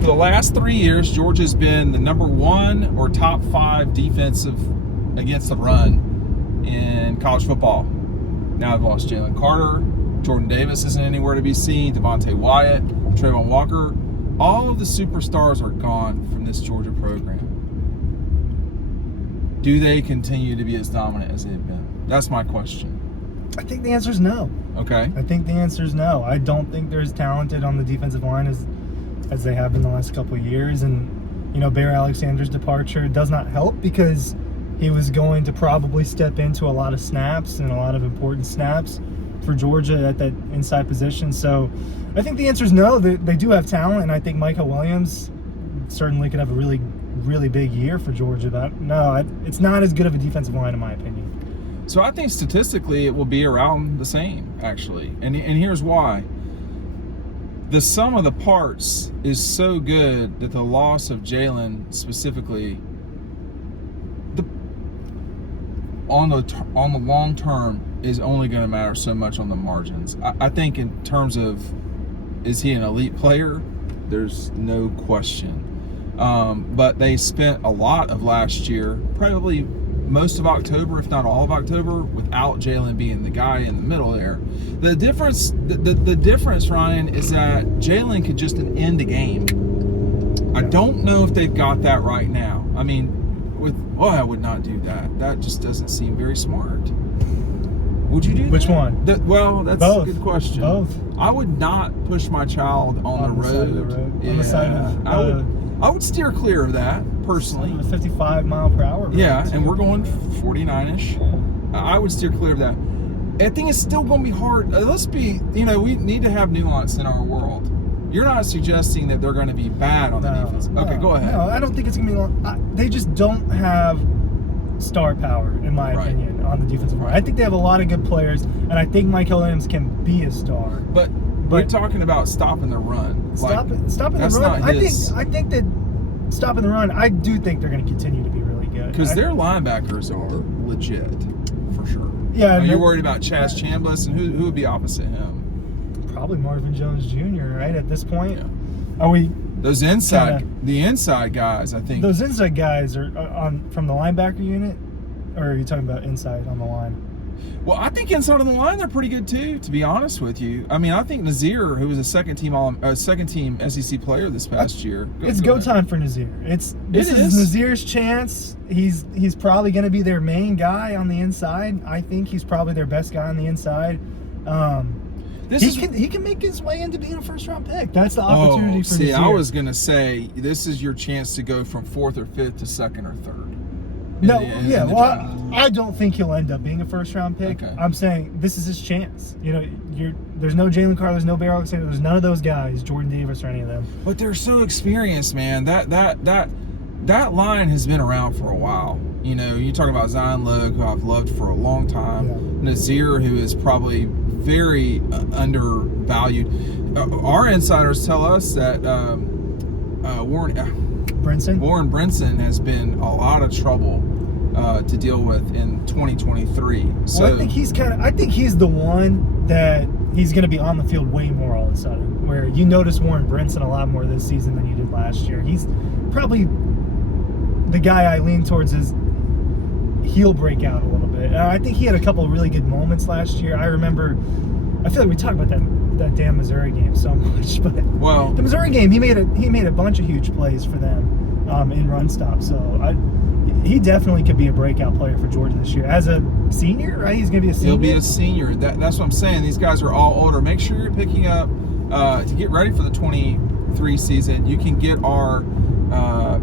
For the last 3 years, Georgia's been the number 1 or top 5 defensive against the run in college football. Now they've lost Jalen Carter. Jordan Davis isn't anywhere to be seen. Devontae Wyatt, Trayvon Walker. All of the superstars are gone from this Georgia program. Do they continue to be as dominant as they've been? That's my question. I think the answer is no. Okay. I think the answer is no. I don't think they're as talented on the defensive line as they have been the last couple of years. And, Bear Alexander's departure does not help because he was going to probably step into a lot of snaps and a lot of important snaps for Georgia at that inside position. So I think the answer is no. They do have talent, and I think Micah Williams certainly could have a really, really big year for Georgia. But no, it's not as good of a defensive line in my opinion. So I think statistically it will be around the same, actually. And here's why. The sum of the parts is so good that the loss of Jalen specifically, on the long term, is only going to matter so much on the margins. I think in terms of, is he an elite player? There's no question. But they spent a lot of last year, probably most of October, if not all of October, without Jalen being the guy in the middle there. The difference, the difference, Ryan, is that Jalen could just end the game. I don't know if they've got that right now. I mean, I would not do that. That just doesn't seem very smart. Would you do that? Which one? That's Both. a good question. Both. I would not push my child on the road. Side of the road. Yeah. On the side of I would steer clear of that, personally. 55 mile per hour. Yeah, and we're going 49-ish. I would steer clear of that. I think it's still going to be hard. Let's be, we need to have nuance in our world. You're not suggesting that they're going to be bad on the defense. Okay, go ahead. No, I don't think it's going to be long. They just don't have star power, in my opinion, on the defensive line. I think they have a lot of good players, and I think Mike Williams can be a star. But we're talking about stopping the run. Stopping the run. I think that stopping the run, I do think they're going to continue to be really good. Because their linebackers are legit, for sure. Yeah. You're worried about Chaz Chambliss, and who would be opposite him? Probably Marvin Jones Jr., right, at this point? Yeah. Are we... The inside guys, I think. Those inside guys are from the linebacker unit, or are you talking about inside on the line? Well, I think inside on the line they're pretty good too, to be honest with you. I mean, I think Nazir, who was a second team SEC player this past year. It's go time for Nazir. This is Nazir's chance. He's probably going to be their main guy on the inside. I think he's probably their best guy on the inside. He can make his way into being a first-round pick. That's the opportunity for Nazir. I was going to say, this is your chance to go from 4th or 5th to 2nd or 3rd. I don't think he'll end up being a first-round pick. Okay. I'm saying this is his chance. There's no Jalen Carter, there's no Bear Alexander, there's none of those guys, Jordan Davis or any of them. But they're so experienced, man. That line has been around for a while. You talk about Zion Logue, who I've loved for a long time. Yeah. Nazir, who is probably very undervalued. Our insiders tell us that Warren Brinson has been a lot of trouble to deal with in 2023. So I think he's the one that he's going to be on the field way more all of a sudden. Where you notice Warren Brinson a lot more this season than you did last year. He's probably the guy I lean towards is he'll break out a little bit. I think he had a couple of really good moments last year. I feel like we talk about that damn Missouri game so much, but the Missouri game he made a bunch of huge plays for them in run stop. So he definitely could be a breakout player for Georgia this year as a senior, right? He's going to be a senior. He'll be a senior. That's what I'm saying. These guys are all older. Make sure you're picking up to get ready for the 23 season. You can get our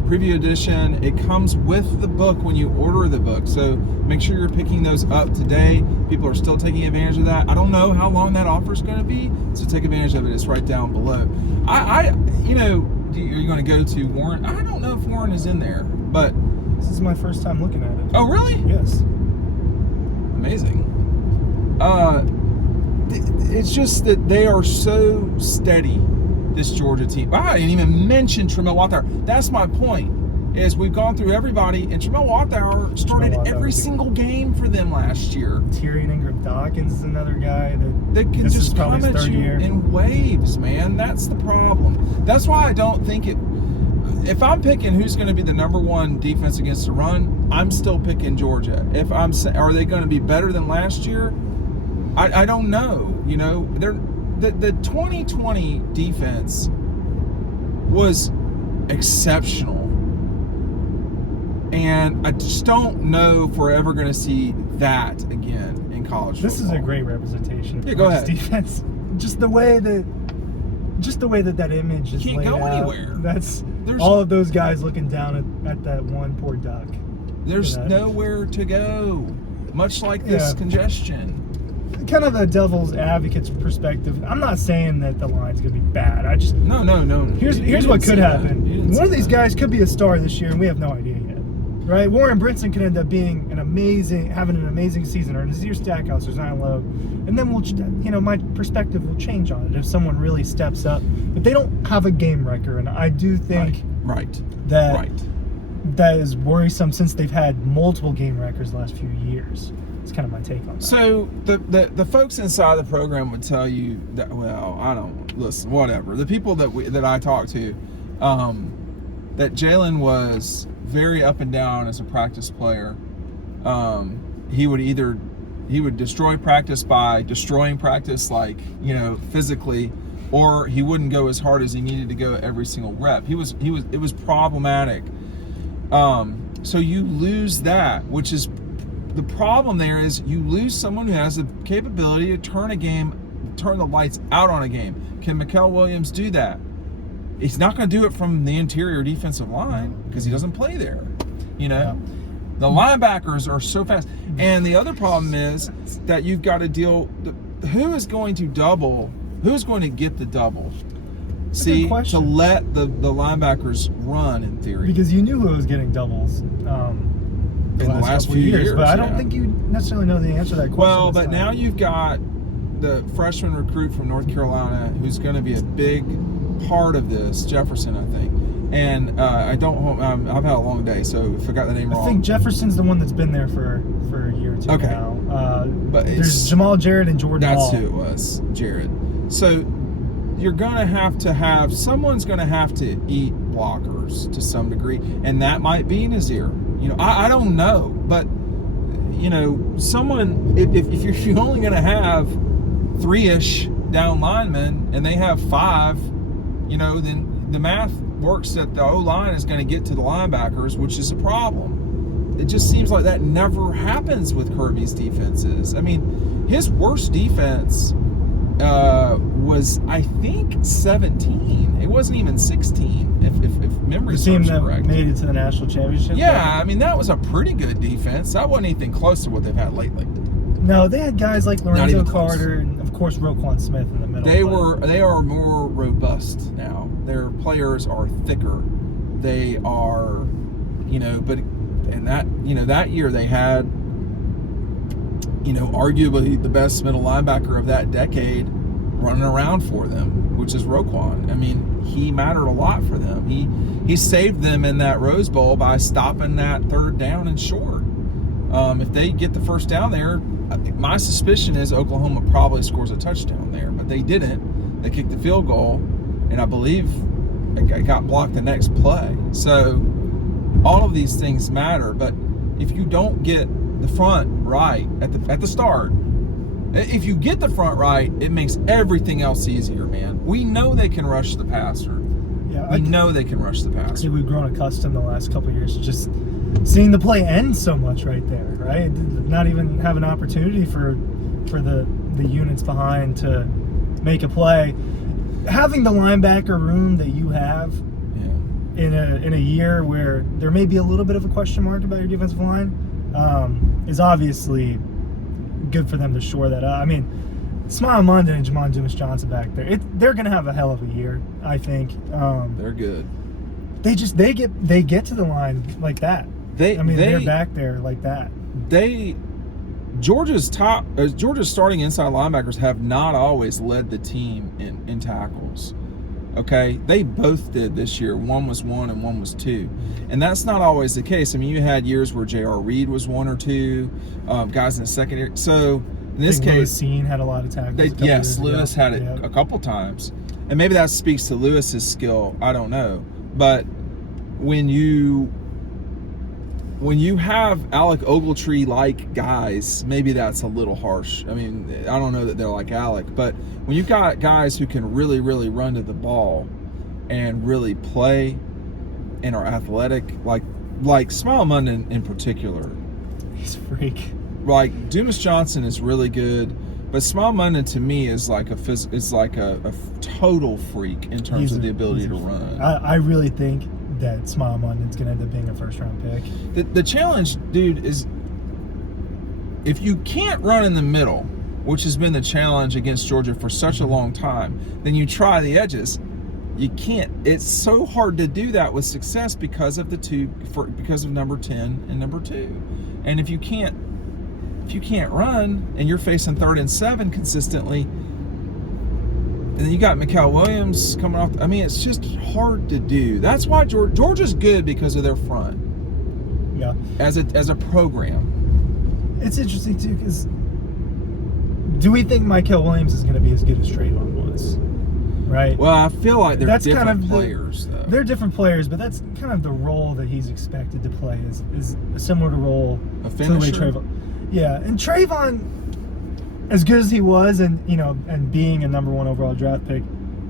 preview edition. It comes with the book when you order the book, so make sure you're picking those up today. People are still taking advantage of that. I don't know how long that offer is going to be, so take advantage of it. It's right down below. Are you going to go to Warren? I don't know if Warren is in there, but this is my first time looking at it. Oh, really? Yes. Amazing. It's just that they are so steady, this Georgia team. I didn't even mention Tremel Wather. That's my point. is we've gone through everybody, and Jamel Wathour started every single game for them last year. Tyrion Ingram-Dawkins is another guy that can just come at you in waves, man. That's the problem. That's why I don't think it. If I'm picking who's going to be the number one defense against the run, I'm still picking Georgia. If I'm, are they going to be better than last year? I don't know. You know, the 2020 defense was exceptional, and I just don't know if we're ever going to see that again in college football. This is a great representation of go ahead. defense. Just the way that image is can't laid go out. anywhere. There's all of those guys looking down at that one poor duck. There's nowhere to go, much like this congestion. Kind of a devil's advocate's perspective. I'm not saying that the line's going to be bad. I just no. Here's what could happen. One of these guys could be a star this year, and we have no idea yet. Right? Warren Brinson could end up being having an amazing season, or Nazir Stackhouse or Zion Lowe, and then my perspective will change on it if someone really steps up. If they don't have a game record, and I do think that is worrisome since they've had multiple game records the last few years. It's kind of my take on that. So the folks inside the program would tell you that, well, I don't listen, whatever. The people that I talked to, that Jalen was very up and down as a practice player. He would destroy practice by destroying practice, like, physically, or he wouldn't go as hard as he needed to go every single rep. It was problematic. So you lose that, which is the problem. There is you lose someone who has the capability to turn the lights out on a game. Can Mikael Williams do that? He's not going to do it from the interior defensive line because he doesn't play there. The linebackers are so fast. And the other problem is that you've got to deal. Who is going to double? Who's going to get the double? See, to let the linebackers run in theory. Because you knew who was getting doubles in the last few years. But I don't think you necessarily know the answer to that question. Well, but now you've got the freshman recruit from North Carolina who's going to be a big part of this, Jefferson, I think. And I've had a long day, so I forgot the name wrong. I think Jefferson's the one that's been there for a year or two now. But there's Jamal Jarrett and Jordan Hall. That's who it was, Jarrett. So you're going to have someone's going to have to eat blockers to some degree, and that might be Nazir. I don't know, but someone, if you're only going to have 3-ish down linemen and they have 5, then the math works that the O-line is going to get to the linebackers, which is a problem. It just seems like that never happens with Kirby's defenses. I mean, his worst defense was, I think, 17. It wasn't even 16, if memory serves correct. The team that made it to the national championship? Yeah, I mean, that was a pretty good defense. That wasn't anything close to what they've had lately. No, they had guys like Lorenzo Carter and, of course, Roquan Smith in the middle. They are more robust now. Their players are thicker. They are, that year they had, arguably the best middle linebacker of that decade running around for them, which is Roquan. I mean, he mattered a lot for them. He saved them in that Rose Bowl by stopping that 3rd down and short. If they get the first down there, my suspicion is Oklahoma probably scores a touchdown there, but they didn't. They kicked the field goal, and I believe it got blocked the next play. So all of these things matter, but if you don't get the front right at the start, if you get the front right, it makes everything else easier, man. We know they can rush the passer. Yeah, we know they can rush the passer. I think we've grown accustomed the last couple of years to just seeing the play end so much right there, right? Not even have an opportunity for the units behind to make a play. Having the linebacker room that you have in a year where there may be a little bit of a question mark about your defensive line is obviously good for them to shore that up. I mean, Smile Monday and Jamon Dumas-Johnson back there, they're going to have a hell of a year, I think. They're good. They get to the line like that. They're back there like that. Georgia's starting inside linebackers have not always led the team in tackles. Okay, they both did this year. One was 1 and one was 2, and that's not always the case. I mean, you had years where J.R. Reed was 1 or 2 guys in the secondary. So in this case, Lewis had a lot of tackles. Yes, Lewis had it a couple times, and maybe that speaks to Lewis's skill. I don't know, but when you have Alec Ogletree-like guys, maybe that's a little harsh. I mean, I don't know that they're like Alec, but when you've got guys who can really, really run to the ball and really play and are athletic, like Smile Munden in particular. He's a freak. Like Dumas Johnson is really good, but Smile Munden to me is like a total freak in terms of the ability to run. I really think that Smile Munden's going to end up being a first-round pick. The challenge, dude, is if you can't run in the middle, which has been the challenge against Georgia for such a long time, then you try the edges. You can't. It's so hard to do that with success because of because of number 10 and number 2. And if you can't run and you're facing 3rd and 7 consistently, and then you got Mikael Williams coming off. I mean, it's just hard to do. That's why Georgia's good, because of their front. Yeah. As a program. It's interesting too, because do we think Mikael Williams is going to be as good as Trayvon was? Right. Well, I feel like they're different kind of players, though. They're different players, but that's kind of the role that he's expected to play is a similar role A to the way finisher? Trayvon. Yeah, and Trayvon, as good as he was, and being a number 1 overall draft pick,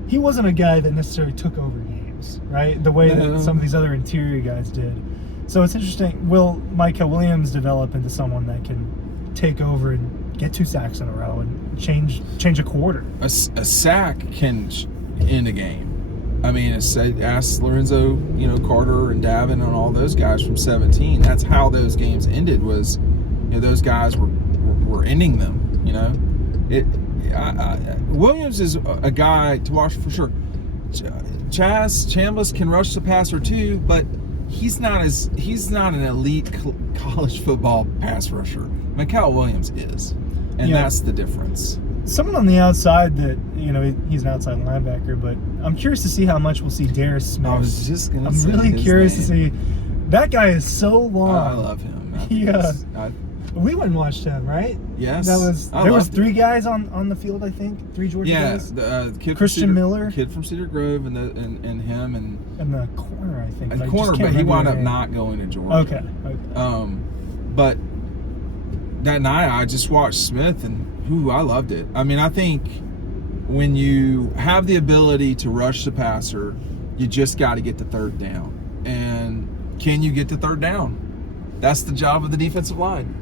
he wasn't a guy that necessarily took over games, right? The way that some of these other interior guys did. So it's interesting. Will Mikael Williams develop into someone that can take over and get 2 sacks in a row and change a quarter? A sack can end a game. I mean, ask Lorenzo, Carter and Davin and all those guys from 17. That's how those games ended. Was those guys were ending them. Williams is a guy to watch for sure. Chaz Chambliss can rush the passer too, but he's not an elite college football pass rusher. Mikael Williams is, and that's the difference. Someone on the outside that he's an outside linebacker, but I'm curious to see how much we'll see Darius Smith. I was just gonna. I'm really curious to see. That guy is so long. I love him. We went and watched him, right? Yes. There was 3 guys on the field, I think. 3 Georgia guys. The kid Christian Miller, kid from Cedar Grove, and him and the corner, I think. And corner, but he wound up not going to Georgia. Okay. But that night I just watched Smith, and I loved it. I mean, I think when you have the ability to rush the passer, you just got to get to 3rd down. And can you get to 3rd down? That's the job of the defensive line.